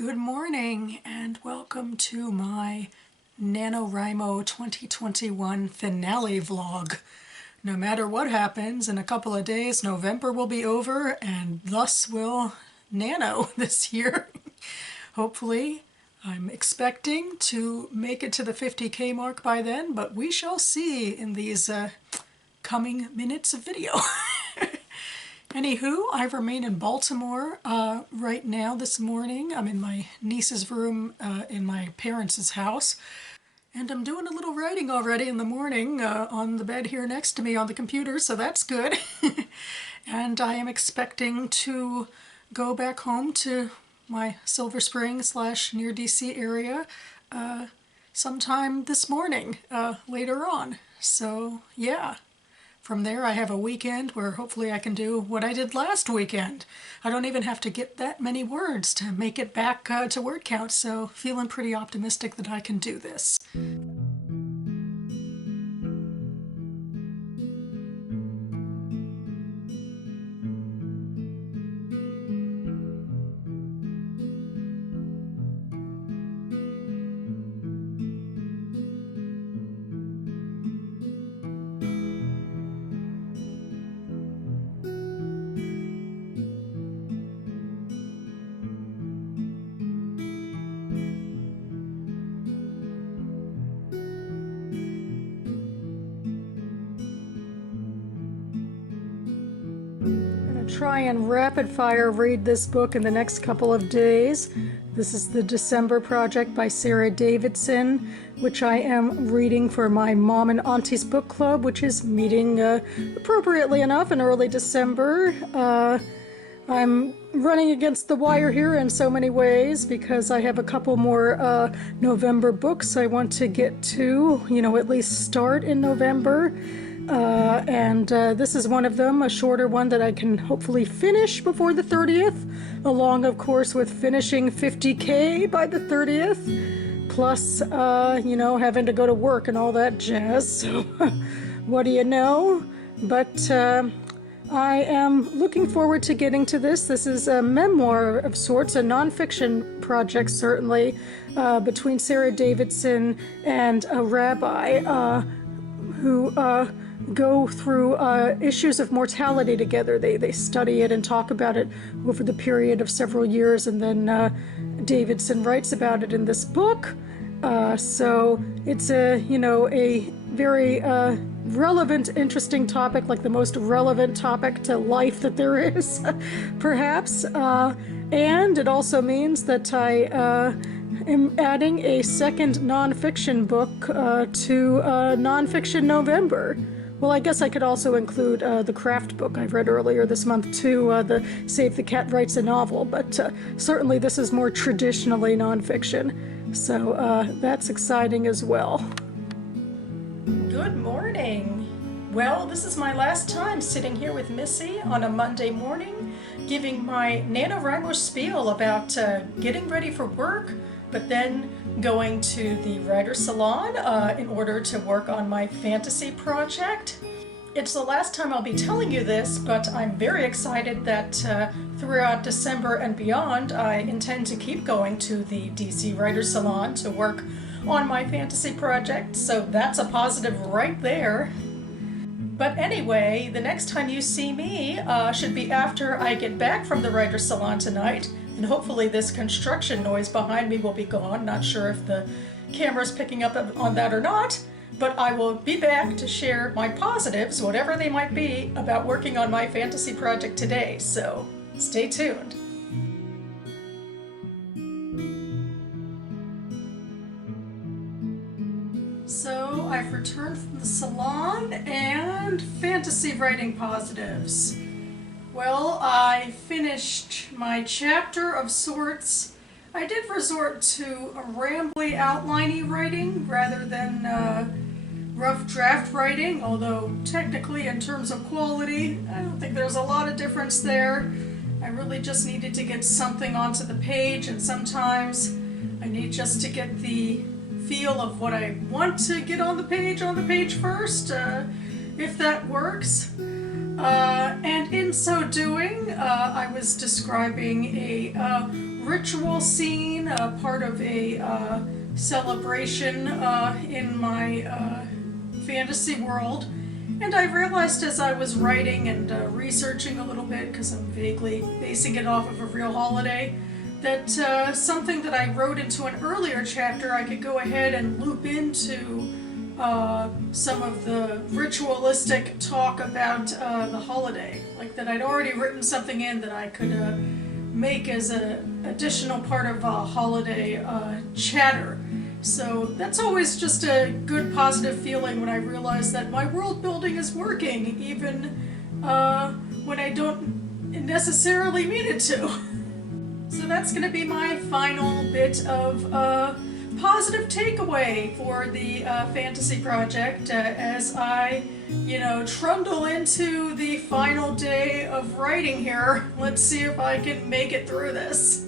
Good morning and welcome to my NaNoWriMo 2021 finale vlog. No matter what happens, in a couple of days November will be over and thus will Nano this year. Hopefully. I'm expecting to make it to the 50K mark by then, but we shall see in these coming minutes of video. Anywho, I remain in Baltimore right now this morning. I'm in my niece's room in my parents' house. And I'm doing a little writing already in the morning on the bed here next to me on the computer, so that's good. And I am expecting to go back home to my Silver Spring / near DC area sometime this morning, later on. So yeah. From there I have a weekend where hopefully I can do what I did last weekend. I don't even have to get that many words to make it back to word count, so feeling pretty optimistic that I can do this. Try and rapid fire read this book in the next couple of days. This is the December project by Sarah Davidson, which I am reading for my Mom and Auntie's book club, which is meeting appropriately enough in early December. I'm running against the wire here in so many ways because I have a couple more November books I want to get to, at least start in November. This is one of them, a shorter one that I can hopefully finish before the 30th, along, of course, with finishing 50K by the 30th, plus, having to go to work and all that jazz, so what do you know? But I am looking forward to getting to this. This is a memoir of sorts, a nonfiction project, certainly, between Sarah Davidson and a rabbi who go through issues of mortality together. They study it and talk about it over the period of several years, and then Davidson writes about it in this book. So it's a very relevant, interesting topic, like the most relevant topic to life that there is, perhaps. And it also means that I am adding a second nonfiction book to Nonfiction November. Well, I guess I could also include the craft book I read earlier this month too, the Save the Cat Writes a Novel, but certainly this is more traditionally nonfiction, so that's exciting as well. Good morning! Well, this is my last time sitting here with Missy on a Monday morning, giving my NaNoWriMo spiel about getting ready for work, but then going to the writer's salon in order to work on my fantasy project. It's the last time I'll be telling you this, but I'm very excited that throughout December and beyond I intend to keep going to the DC writer's salon to work on my fantasy project, so that's a positive right there. But anyway, the next time you see me should be after I get back from the writer's salon tonight. And hopefully this construction noise behind me will be gone. Not sure if the camera's picking up on that or not, but I will be back to share my positives, whatever they might be, about working on my fantasy project today, so stay tuned. So I've returned from the salon and fantasy writing positives. Well, I finished my chapter of sorts. I did resort to a rambly, outliney writing rather than rough draft writing, although technically in terms of quality, I don't think there's a lot of difference there. I really just needed to get something onto the page, and sometimes I need just to get the feel of what I want to get on the page first, if that works. And in so doing, I was describing a ritual scene, part of a celebration in my fantasy world. And I realized as I was writing and researching a little bit, because I'm vaguely basing it off of a real holiday, that something that I wrote into an earlier chapter I could go ahead and loop into some of the ritualistic talk about the holiday. Like that I'd already written something in that I could make as an additional part of a holiday chatter. So that's always just a good positive feeling when I realize that my world building is working, even when I don't necessarily mean it to. So that's going to be my final bit of positive takeaway for the fantasy project as I, trundle into the final day of writing here. Let's see if I can make it through this.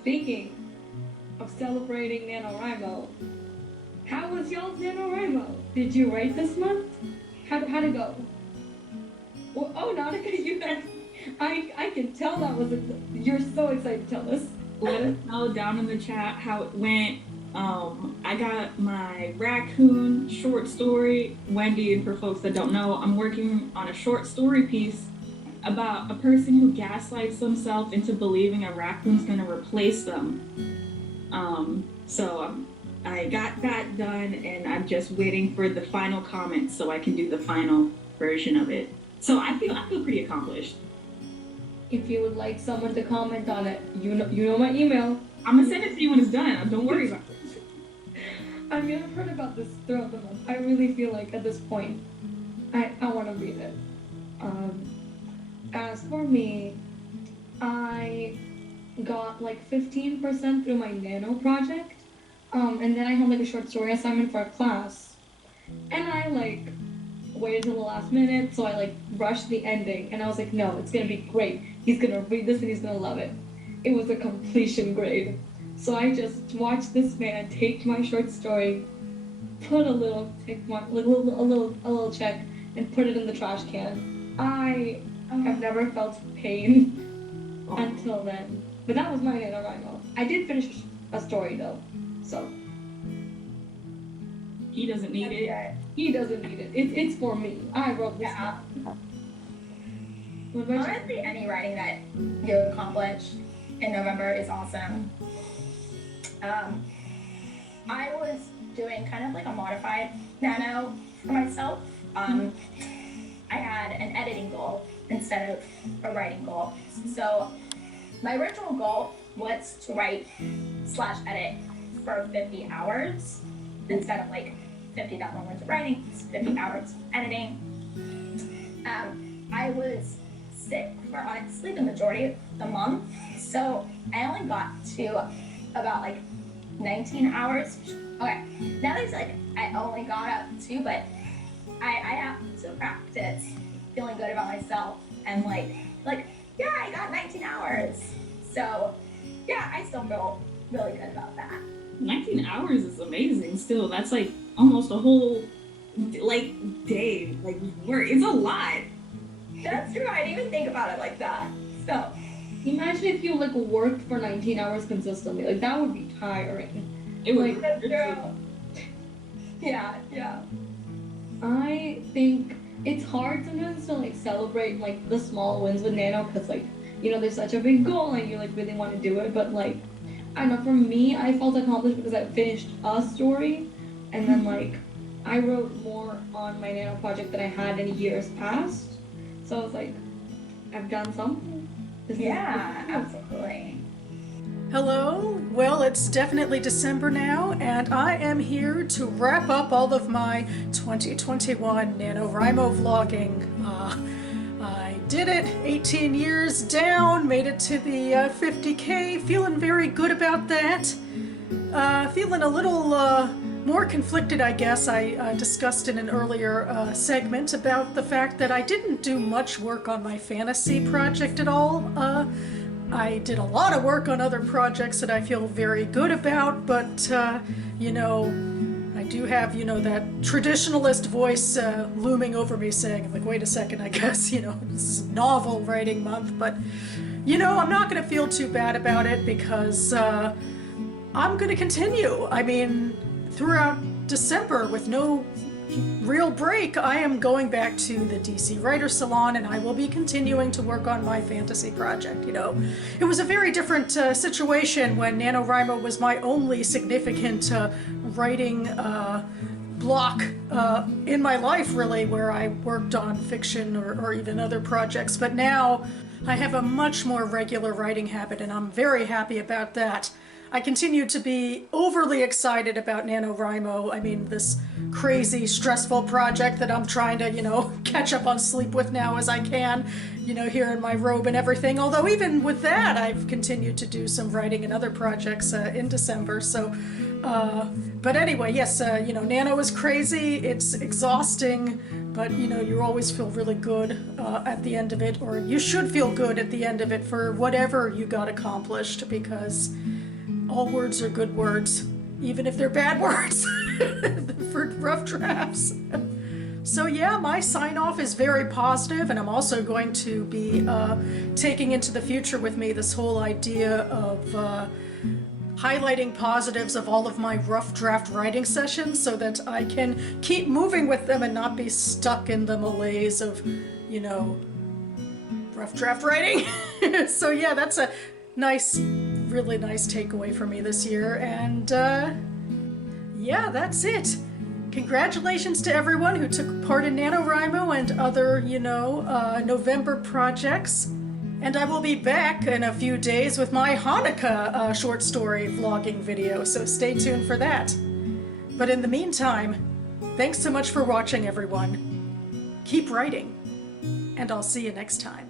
Speaking of celebrating NaNoWriMo, how was y'all's NaNoWriMo? Did you write this month? How'd it go? Well, oh, Nautica, I can tell that was you're so excited to tell us. Let us know down in the chat how it went. I got my raccoon short story. Wendy, and for folks that don't know, I'm working on a short story piece about a person who gaslights themselves into believing a raccoon's gonna replace them. So I got that done, and I'm just waiting for the final comments so I can do the final version of it. So I feel pretty accomplished. If you would like someone to comment on it, you know my email. I'm gonna send it to you when it's done. Don't worry about it. I mean, I've heard about this throughout the month. I really feel like at this point, I want to read it. As for me, I got like 15% through my Nano project, and then I had like a short story assignment for a class, and I waited till the last minute, so I rushed the ending, and I was like, no, it's gonna be great. He's gonna read this and he's gonna love it. It was a completion grade. So I just watched this man take my short story, put a little tick mark, a little check, and put it in the trash can. I have never felt pain until then. But that was my NaNoWriMo. I did finish a story though, so. He doesn't need it. He doesn't need it. It's for me. I wrote this. Yeah. What about you? Honestly, any writing that you accomplish in November is awesome. I was doing kind of like a modified nano for myself. I had an editing goal instead of a writing goal. So my original goal was to write/edit for 50 hours instead of 50,000 words of writing, 50 hours editing. I was sick for honestly the majority of the month, so I only got to about 19 hours. Okay, now there's I only got up to, but I have to practice feeling good about myself and yeah, I got 19 hours. So yeah, I still feel really good about that. 19 hours is amazing still. That's almost a whole day. Work. It's a lot. That's true. I didn't even think about it like that. So imagine if you worked for 19 hours consistently. That would be tiring. It would. that's true. Yeah. I think it's hard sometimes to celebrate the small wins with Nano because there's such a big goal and you really want to do it, but I don't know, for me I felt accomplished because I finished a story, And then like I wrote more on my Nano project than I had in years past. So I was like, I've done something. Yeah, absolutely. Hello, well, it's definitely December now, and I am here to wrap up all of my 2021 NaNoWriMo vlogging. I did it, 18 years down, made it to the 50K, feeling very good about that. Feeling a little more conflicted, I guess. I discussed in an earlier segment about the fact that I didn't do much work on my fantasy project at all. I did a lot of work on other projects that I feel very good about, but, you know, I do have, you know, that traditionalist voice looming over me saying, like, wait a second, I guess, you know, this is novel writing month, but, you know, I'm not going to feel too bad about it because I'm going to continue. I mean, throughout December with no real break, I am going back to the DC Writer Salon and I will be continuing to work on my fantasy project, you know. It was a very different situation when NaNoWriMo was my only significant writing block in my life, really, where I worked on fiction or even other projects. But now I have a much more regular writing habit and I'm very happy about that. I continue to be overly excited about NaNoWriMo. I mean, this crazy, stressful project that I'm trying to, you know, catch up on sleep with now as I can, you know, here in my robe and everything. Although even with that, I've continued to do some writing and other projects in December. So, but anyway, yes, you know, Nano is crazy. It's exhausting, but, you know, you always feel really good at the end of it, or you should feel good at the end of it for whatever you got accomplished, because all words are good words, even if they're bad words for rough drafts. So yeah, my sign-off is very positive, and I'm also going to be taking into the future with me this whole idea of highlighting positives of all of my rough draft writing sessions so that I can keep moving with them and not be stuck in the malaise of, you know, rough draft writing. So yeah, that's a nice, really nice takeaway for me this year, and yeah, that's it. Congratulations to everyone who took part in NaNoWriMo and other, you know, November projects. And I will be back in a few days with my Hanukkah short story vlogging video, so stay tuned for that. But in the meantime, thanks so much for watching, everyone. Keep writing, and I'll see you next time.